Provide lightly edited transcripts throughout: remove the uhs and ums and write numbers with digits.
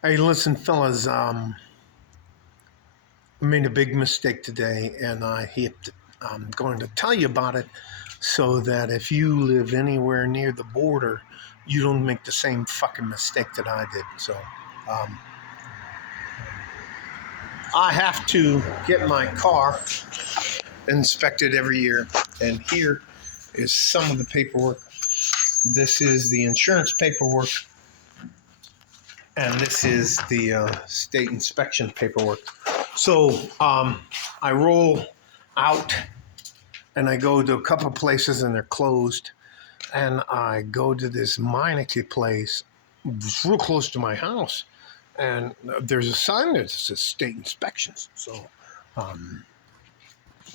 Hey, listen, fellas. I made a big mistake today, and I'm going to tell you about it so that if you live anywhere near the border, you don't make the same fucking mistake that I did. So, um, I have to get my car inspected every year, and here is some of the paperwork. This is the insurance paperwork, and this is the state inspection paperwork. So, I roll out and I go to a couple places and they're closed. And I go to this Meineke place, it's real close to my house, and there's a sign that says state inspections. So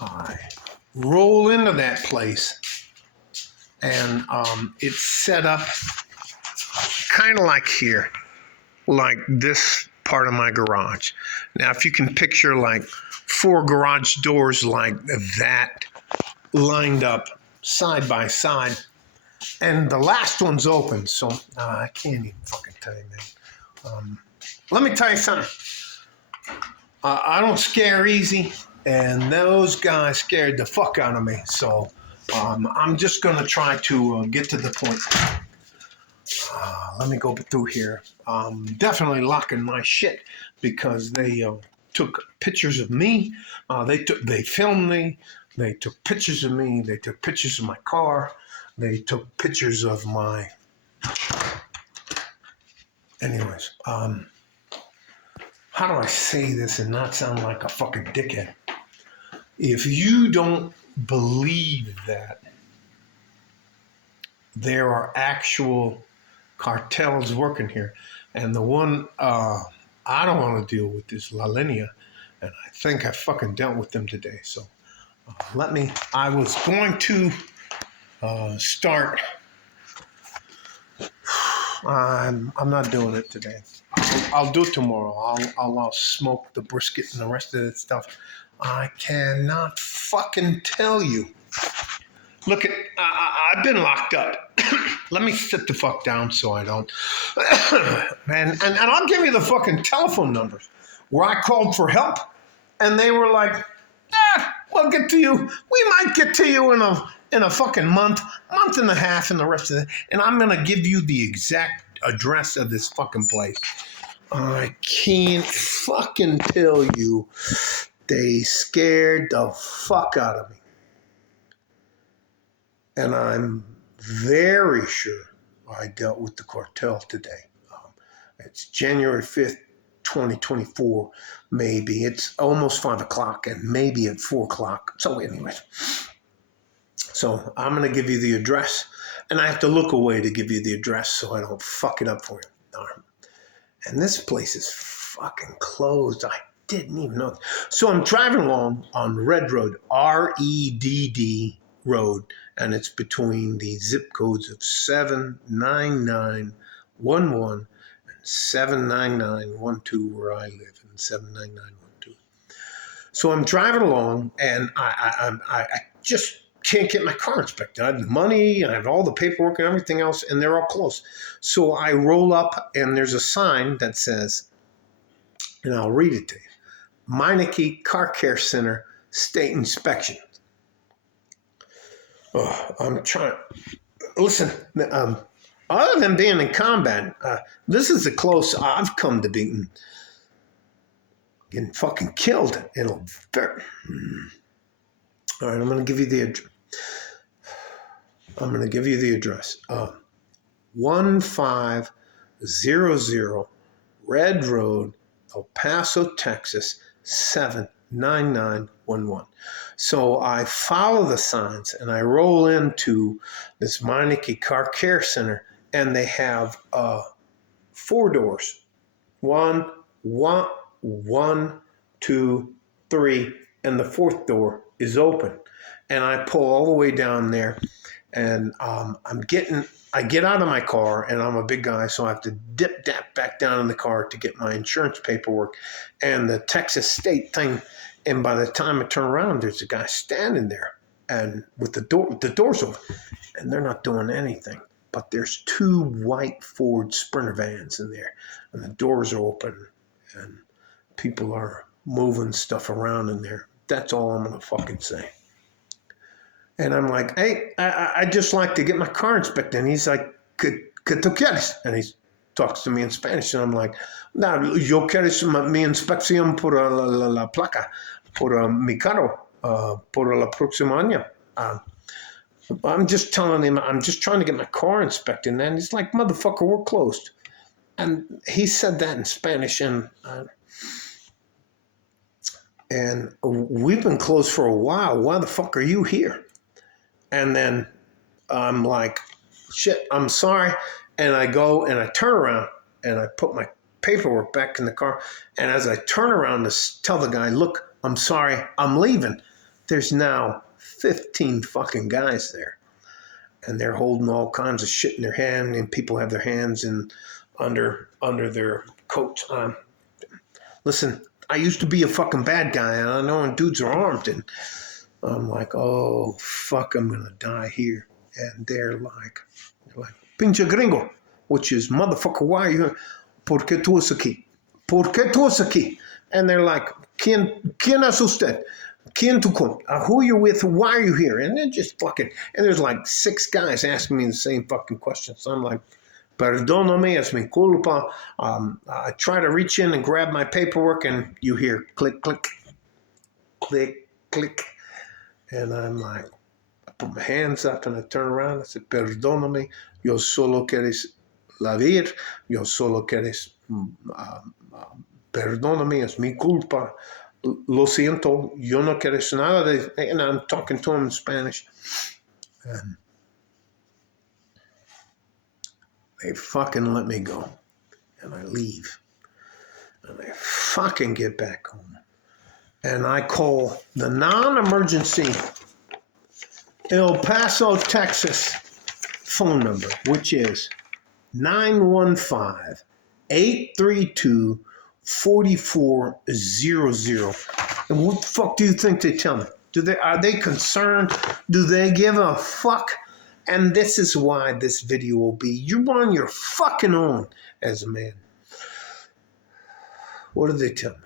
I roll into that place, and it's set up kind of like here, like this part of my garage. Now, if you can picture like four garage doors like that lined up side by side, and the last one's open, so I can't even fucking tell you, man. Let me tell you something. I don't scare easy, and those guys scared the fuck out of me. So I'm just gonna try to get to the point. Let me go through here. Definitely locking my shit because they took pictures of me. They filmed me. They took pictures of me. They took pictures of my car. They took pictures of my. Anyways, how do I say this and not sound like a fucking dickhead? If you don't believe that there are actual cartels working here, and the one I don't want to deal with is La Linea, and I think I fucking dealt with them today. So I was going to start. I'm not doing it today. I'll do it tomorrow. I'll smoke the brisket and the rest of that stuff. I cannot fucking tell you. Look, I've been locked up. Let me sit the fuck down so I don't. Man, and I'll give you the fucking telephone numbers where I called for help, and they were like, we'll get to you. We might get to you in a fucking month and a half, and the rest of it. And I'm gonna give you the exact address of this fucking place. I can't fucking tell you. They scared the fuck out of me. And I'm very sure I dealt with the cartel today. It's January 5th, 2024, maybe. It's almost 5 o'clock and maybe at 4 o'clock. So anyways, so I'm going to give you the address, and I have to look away to give you the address so I don't fuck it up for you. And this place is fucking closed. I didn't even know. So I'm driving along on Red Road, REDD Road, and it's between the zip codes of 79911 and 79912 where I live, in 79912. So I'm driving along, and I just can't get my car inspected. I have the money, I have all the paperwork and everything else, and they're all closed. So I roll up, and there's a sign that says, and I'll read it to you, Meineke Car Care Center State Inspection. Oh, I'm trying. Listen, other than being in combat, this is the close I've come to being getting fucking killed in a very. All right, I'm going to give you the address. 1500 Red Road, El Paso, Texas, 79911. So I follow the signs and I roll into this Meineke Car Care Center, and they have 4 doors. One, two, three, and the 4th door is open. And I pull all the way down there, and I get out of my car, and I'm a big guy, so I have to dip back down in the car to get my insurance paperwork and the Texas state thing. And by the time I turn around, there's a guy standing there, and with the doors open, and they're not doing anything. but there's 2 white Ford Sprinter vans in there, and the doors are open, and people are moving stuff around in there. That's all I'm gonna fucking say. And I'm like, hey, I just like to get my car inspected. And he's like, ¿Qué tú quieres? And he talks to me in Spanish. And I'm like, no, yo quieres mi inspección por la placa, por mi carro, por la próxima año. I'm just telling him, I'm just trying to get my car inspected. And he's like, motherfucker, we're closed. And he said that in Spanish. And we've been closed for a while. Why the fuck are you here? And then I'm like, shit, I'm sorry. And I go and I turn around and I put my paperwork back in the car. And as I turn around to tell the guy, look, I'm sorry, I'm leaving, there's now 15 fucking guys there. And they're holding all kinds of shit in their hand, and people have their hands under their coats. Listen, I used to be a fucking bad guy, and I know when dudes are armed, and I'm like, oh, fuck, I'm going to die here. And they're like, pinche gringo, which is, motherfucker, why are you here? ¿Por qué tú es aquí? ¿Por qué tú es aquí? And they're like, ¿Quién es usted? ¿Quién tú con? Who are you with? Why are you here? And they're just fucking, and there's like 6 guys asking me the same fucking question. So I'm like, perdóname, es mi culpa. I try to reach in and grab my paperwork, and you hear click, click, click, click. And I'm like, I put my hands up and I turn around. I said, perdóname, yo solo quieres la vir, yo solo quieres, perdóname, es mi culpa. Lo siento, yo no quieres nada de, and I'm talking to him in Spanish. And they fucking let me go. And I leave. And I fucking get back home. And I call the non-emergency El Paso, Texas phone number, which is 915-832-4400. And what the fuck do you think they tell me? Are they concerned? Do they give a fuck? And this is why this video will be, you're on your fucking own as a man. What do they tell me?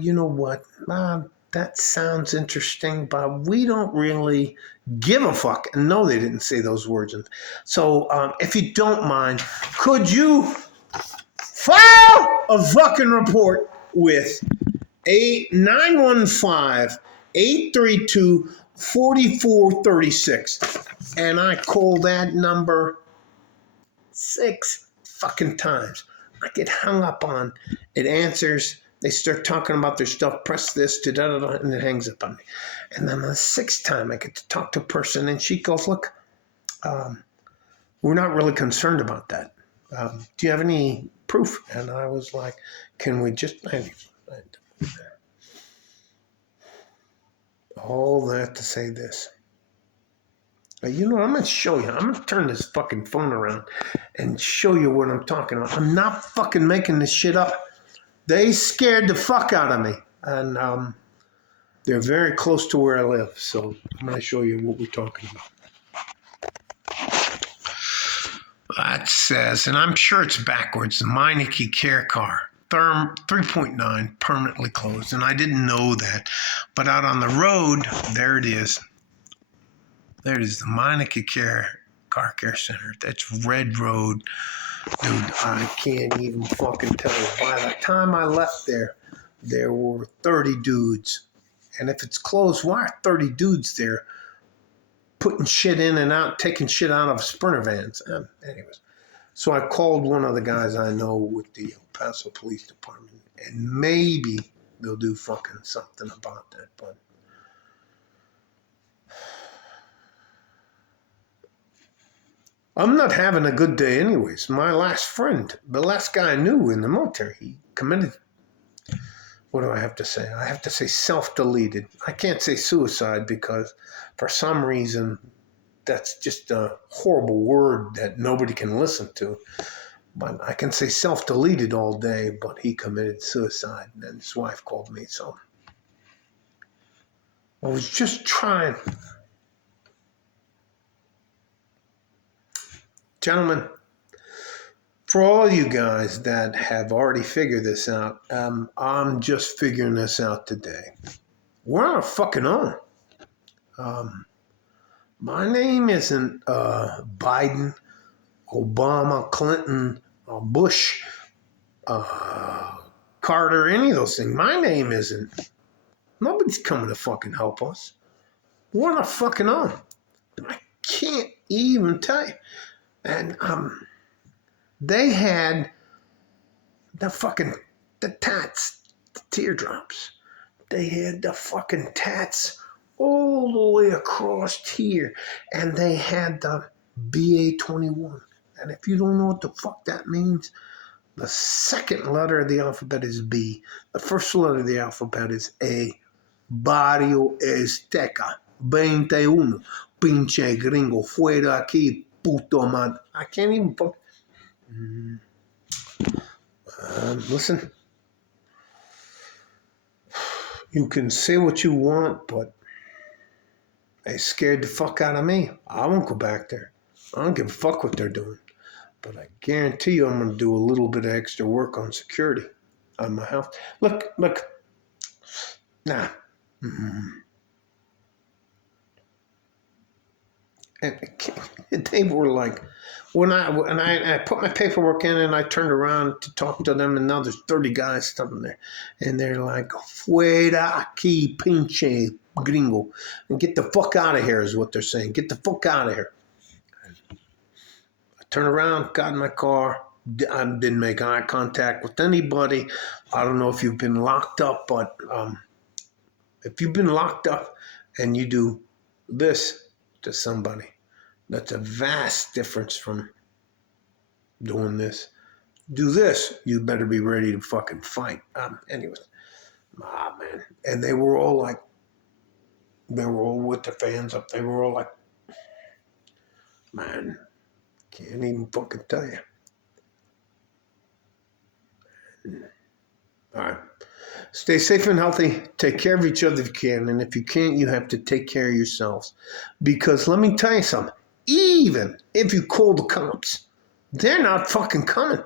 You know what? That sounds interesting, but we don't really give a fuck. And no, they didn't say those words. And so if you don't mind, could you file a fucking report with 915-832-4436? And I call that number 6 fucking times. I get hung up on. It answers. They start talking about their stuff. Press this, da-da-da, and it hangs up on me. And then the 6th time, I get to talk to a person, and she goes, look, we're not really concerned about that. Do you have any proof? And I was like, can we just... All that to say this. You know, I'm going to show you. I'm going to turn this fucking phone around and show you what I'm talking about. I'm not fucking making this shit up. They scared the fuck out of me. And they're very close to where I live. So I'm going to show you what we're talking about. That says, and I'm sure it's backwards, the Meineke Care Car. 3.9 permanently closed. And I didn't know that. But out on the road, there it is. There it is, the Meineke Car Care Center. That's Red Road. Dude, I can't even fucking tell you. By the time I left there, there were 30 dudes. And if it's closed, why are 30 dudes there putting shit in and out, taking shit out of Sprinter vans? Anyways, so I called one of the guys I know with the El Paso Police Department, and maybe they'll do fucking something about that, but I'm not having a good day anyways. My last friend, the last guy I knew in the military, he committed, what do I have to say? I have to say self-deleted. I can't say suicide because for some reason, that's just a horrible word that nobody can listen to. But I can say self-deleted all day, but he committed suicide, and then his wife called me. So I was just trying Gentlemen, for all you guys that have already figured this out, I'm just figuring this out today. We're on our fucking own. My name isn't Biden, Obama, Clinton, Bush, Carter, any of those things. My name isn't. Nobody's coming to fucking help us. We're on our fucking own. I can't even tell you. And they had the tats, the teardrops. They had the fucking tats all the way across here. And they had the BA21. And if you don't know what the fuck that means, the second letter of the alphabet is B. The first letter of the alphabet is A. Barrio Azteca. 21. Pinche gringo. Fuera aquí, puto man. I can't even fuck. Listen. You can say what you want, but they scared the fuck out of me. I won't go back there. I don't give a fuck what they're doing. But I guarantee you I'm going to do a little bit of extra work on security on my house. Look. Nah. And they were like, when I put my paperwork in and I turned around to talk to them, and now there's 30 guys standing there. And they're like, fuera aquí, pinche gringo. And get the fuck out of here is what they're saying. Get the fuck out of here. I turned around, got in my car. I didn't make eye contact with anybody. I don't know if you've been locked up, but if you've been locked up and you do this to somebody, that's a vast difference from doing this. Do this, you better be ready to fucking fight. Anyways, man. And they were all with their fans up. They were all like, man, can't even fucking tell you. All right. Stay safe and healthy. Take care of each other if you can. And if you can't, you have to take care of yourselves. Because let me tell you something. Even if you call the cops, they're not fucking coming.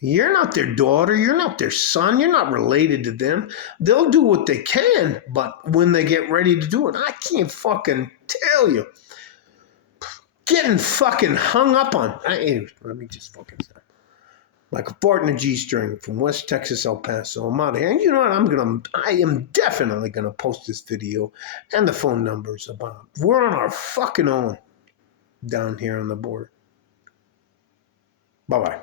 You're not their daughter. You're not their son. You're not related to them. They'll do what they can, but when they get ready to do it, I can't fucking tell you. Getting fucking hung up on. Let me just fucking stop. Like a fart in a G-string from West Texas, El Paso. I'm out of here. And you know what? I am definitely going to post this video and the phone numbers about. We're on our fucking own down here on the border. Bye-bye.